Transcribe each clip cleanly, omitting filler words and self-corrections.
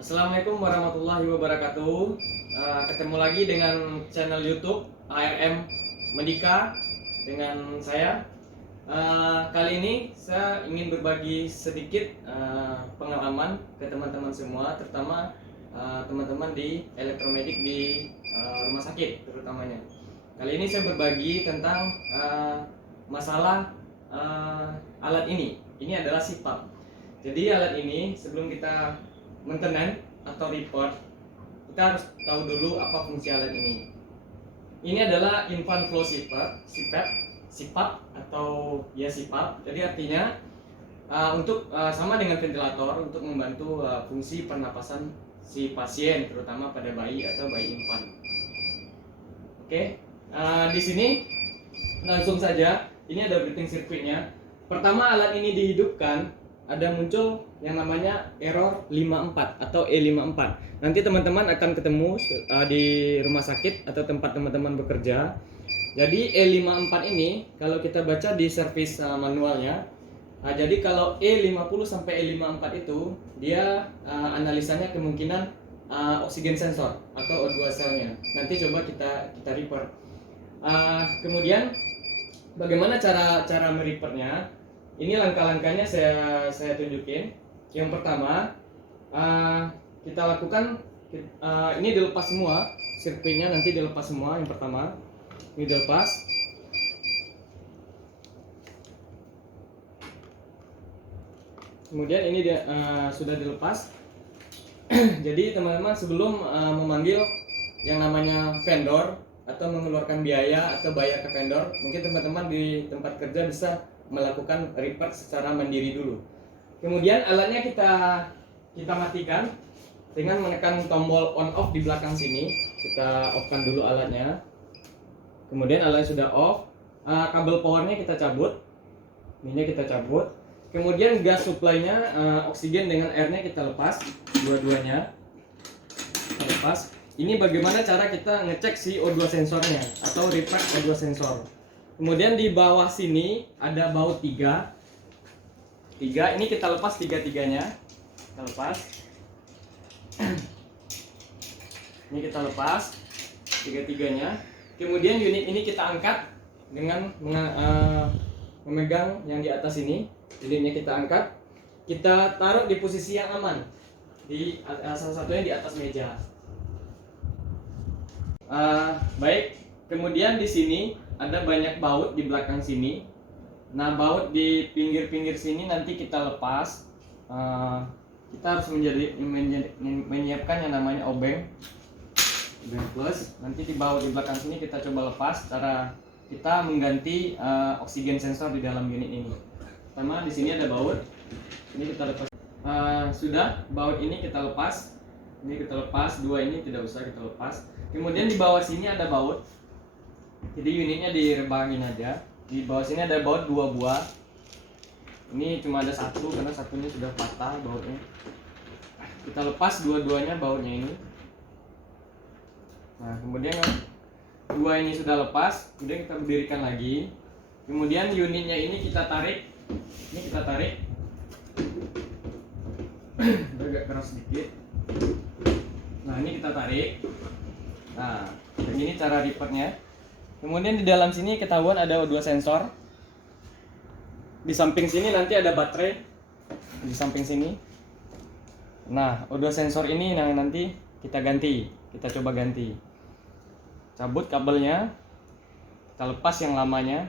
Assalamualaikum warahmatullahi wabarakatuh. Ketemu lagi dengan channel YouTube ARM Medika dengan saya. Kali ini saya ingin berbagi sedikit pengalaman ke teman-teman semua, terutama teman-teman di elektromedik di rumah sakit terutamanya. Kali ini saya berbagi tentang masalah alat ini. Ini adalah SIPAP. Jadi alat ini sebelum kita maintenance atau report, kita harus tahu dulu apa fungsi alat ini. Ini adalah infant flow SIPAP atau ya SIPAP. Jadi artinya untuk sama dengan ventilator untuk membantu fungsi pernapasan si pasien, terutama pada bayi atau bayi infant. Oke, di sini langsung saja. Ini ada breathing circuitnya. Pertama alat ini dihidupkan, ada muncul yang namanya error 54 atau E54. Nanti teman-teman akan ketemu di rumah sakit atau tempat teman-teman bekerja. Jadi E54 ini kalau kita baca di servis manualnya, jadi kalau E50 sampai E54 itu dia analisanya kemungkinan oksigen sensor atau O2 cell-nya. Nanti coba kita report. Kemudian bagaimana cara mereportnya? Ini langkah-langkahnya saya tunjukin. Yang pertama, kita lakukan ini dilepas semua, sirkuitnya nanti dilepas semua. Yang pertama, ini dilepas. Kemudian ini sudah dilepas. Jadi teman-teman sebelum memanggil yang namanya vendor atau mengeluarkan biaya atau bayar ke vendor, mungkin teman-teman di tempat kerja bisa melakukan report secara mandiri dulu. Kemudian alatnya kita matikan dengan menekan tombol on off di belakang sini. Kita off-kan dulu alatnya. Kemudian alatnya sudah off, kabel powernya kita cabut, ini kita cabut. Kemudian gas supply-nya, oksigen dengan airnya kita lepas, dua-duanya kita lepas. Ini bagaimana cara kita ngecek si O2 sensornya atau report O2 sensor. Kemudian di bawah sini ada baut 3. Ini kita lepas tiga-tiganya. Kita lepas. Ini kita lepas tiga-tiganya. Kemudian unit ini kita angkat dengan memegang yang di atas ini. Unitnya kita angkat. Kita taruh di posisi yang aman. Di salah satunya di atas meja. Baik. Kemudian di sini ada banyak baut di belakang sini. Nah, baut di pinggir-pinggir sini nanti kita lepas. Kita harus menyiapkan yang namanya obeng plus. Nanti di baut di belakang sini kita coba lepas. Cara kita mengganti oksigen sensor di dalam unit ini. Pertama di sini ada baut. Ini kita lepas. Sudah baut ini kita lepas. Ini kita lepas. Dua ini tidak usah kita lepas. Kemudian di bawah sini ada baut. Jadi unitnya direbangin aja. Di bawah sini ada baut 2 buah. Ini cuma ada satu karena satunya sudah patah bautnya. Kita lepas dua-duanya bautnya ini. Nah, kemudian dua ini sudah lepas, kemudian kita berdirikan lagi. Kemudian unitnya ini kita tarik. Ini kita tarik. Agak keras sedikit. Nah, ini kita tarik. Nah, ini cara reportnya. Kemudian di dalam sini ketahuan ada O2 sensor. Di samping sini nanti ada baterai. Di samping sini. Nah, O2 sensor ini yang nanti kita ganti. Kita coba ganti. Cabut kabelnya. Kita lepas yang lamanya.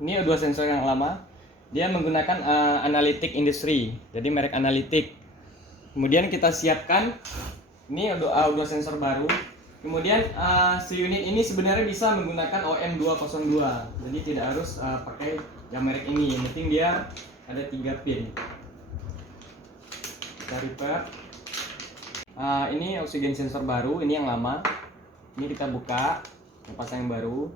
Ini O2 sensor yang lama. Dia menggunakan Analytic Industry. Jadi merek Analytic. Kemudian kita siapkan. Ini O2 sensor baru. Kemudian si unit ini sebenarnya bisa menggunakan OM202. Jadi tidak harus pakai yang merek ini. Yang penting dia ada 3 pin. Kita repair. Ini oksigen sensor baru, ini yang lama. Ini kita buka, pasang yang baru.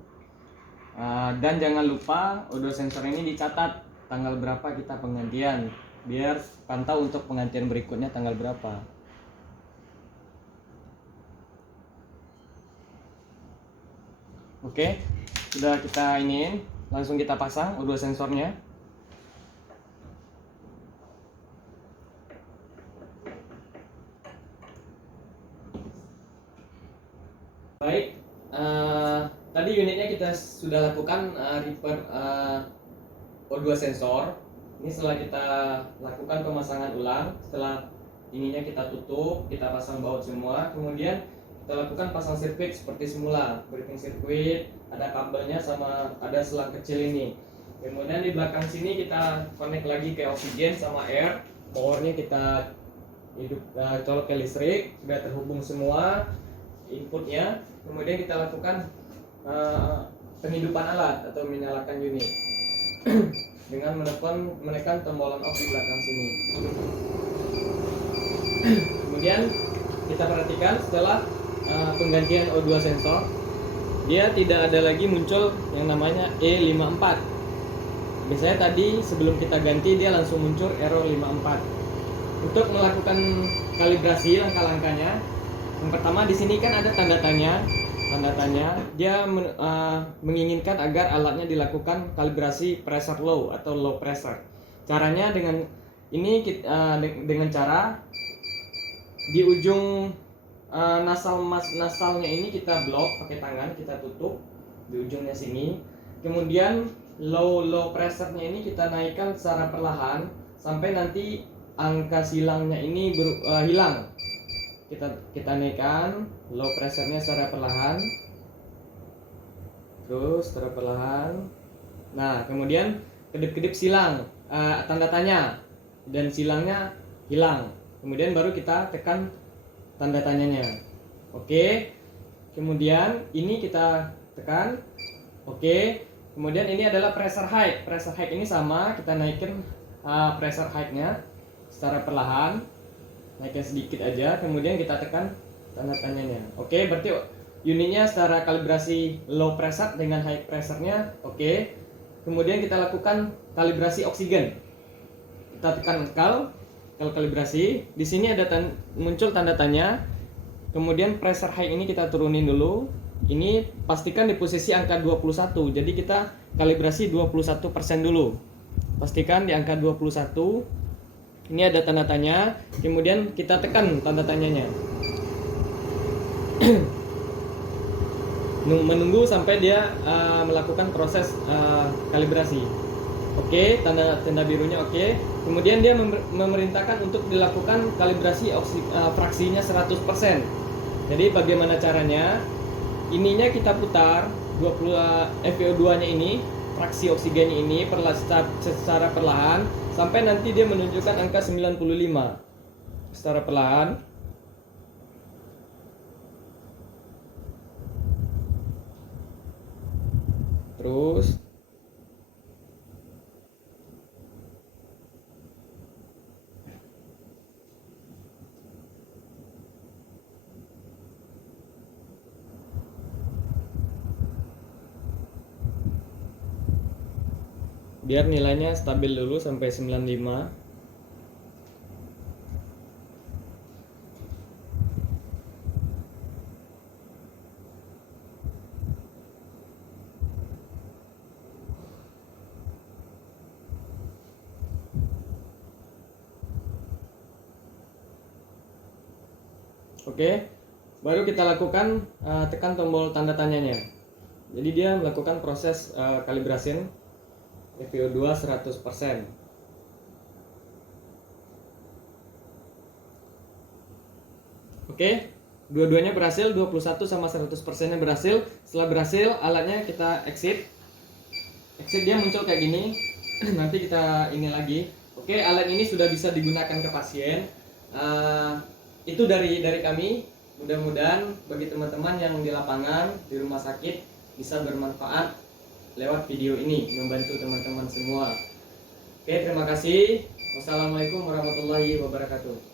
Dan jangan lupa O2 sensor ini dicatat tanggal berapa kita penggantian, biar pantau untuk penggantian berikutnya tanggal berapa. Oke, sudah kita iniin, langsung kita pasang O2 sensornya. Baik, tadi unitnya kita sudah lakukan repair O2 sensor. Ini setelah kita lakukan pemasangan ulang, setelah ininya kita tutup, kita pasang baut semua, kemudian kita lakukan pasang sirkuit seperti semula, breaking circuit, ada kabelnya sama ada selang kecil ini. Kemudian di belakang sini kita connect lagi ke oksigen sama air, powernya kita colok ke listrik, sudah terhubung semua inputnya. Kemudian kita lakukan penghidupan alat atau menyalakan unit dengan menekan tombol on off di belakang sini. Kemudian kita perhatikan setelah penggantian O2 sensor, dia tidak ada lagi muncul yang namanya E54. Biasanya tadi sebelum kita ganti dia langsung muncul error 54. Untuk melakukan kalibrasi langkah-langkahnya, yang pertama di sini kan ada tanda tanya. Dia menginginkan agar alatnya dilakukan kalibrasi pressure low atau low pressure. Caranya dengan ini dengan cara di ujung nasalnya ini kita blok pakai tangan, kita tutup di ujungnya sini. Kemudian low pressure-nya ini kita naikkan secara perlahan sampai nanti angka silangnya ini hilang. Kita naikkan low pressure-nya secara perlahan, terus secara perlahan. Nah, kemudian kedip-kedip silang, tanda tanya, dan silangnya hilang. Kemudian baru kita tekan tanda tanyanya. Oke. Kemudian ini kita tekan. Oke. Kemudian ini adalah pressure height. Pressure height ini sama, kita naikin pressure height-nya secara perlahan. Naikkan sedikit aja, kemudian kita tekan tanda tanyanya. Oke, berarti unitnya secara kalibrasi low pressure dengan high pressure-nya. Oke. Kemudian kita lakukan kalibrasi oksigen. Kita tekan kalau kalibrasi. Di sini ada muncul tanda tanya. Kemudian pressure high ini kita turunin dulu. Ini pastikan di posisi angka 21. Jadi kita kalibrasi 21% dulu. Pastikan di angka 21. Ini ada tanda tanya, kemudian kita tekan tanda tanyanya. Menunggu sampai dia melakukan proses kalibrasi. Oke, tanda birunya oke. Kemudian dia memerintahkan untuk dilakukan kalibrasi fraksinya 100%. Jadi bagaimana caranya? Ininya kita putar 20 FeO2-nya ini, fraksi oksigennya ini secara perlahan sampai nanti dia menunjukkan angka 95 secara perlahan. Terus biar nilainya stabil dulu sampai 95. Oke, baru kita lakukan tekan tombol tanda tanyanya. Jadi dia melakukan proses kalibrasi FeO2 100%. Oke, dua-duanya berhasil, 21 sama 100%-nya berhasil. Setelah berhasil, alatnya kita exit. Exit dia muncul kayak gini. Nanti kita ini lagi. Oke, alat ini sudah bisa digunakan ke pasien. Itu dari kami. Mudah-mudahan bagi teman-teman yang di lapangan, di rumah sakit bisa bermanfaat lewat video ini, membantu teman-teman semua. Oke, terima kasih. Wassalamualaikum warahmatullahi wabarakatuh.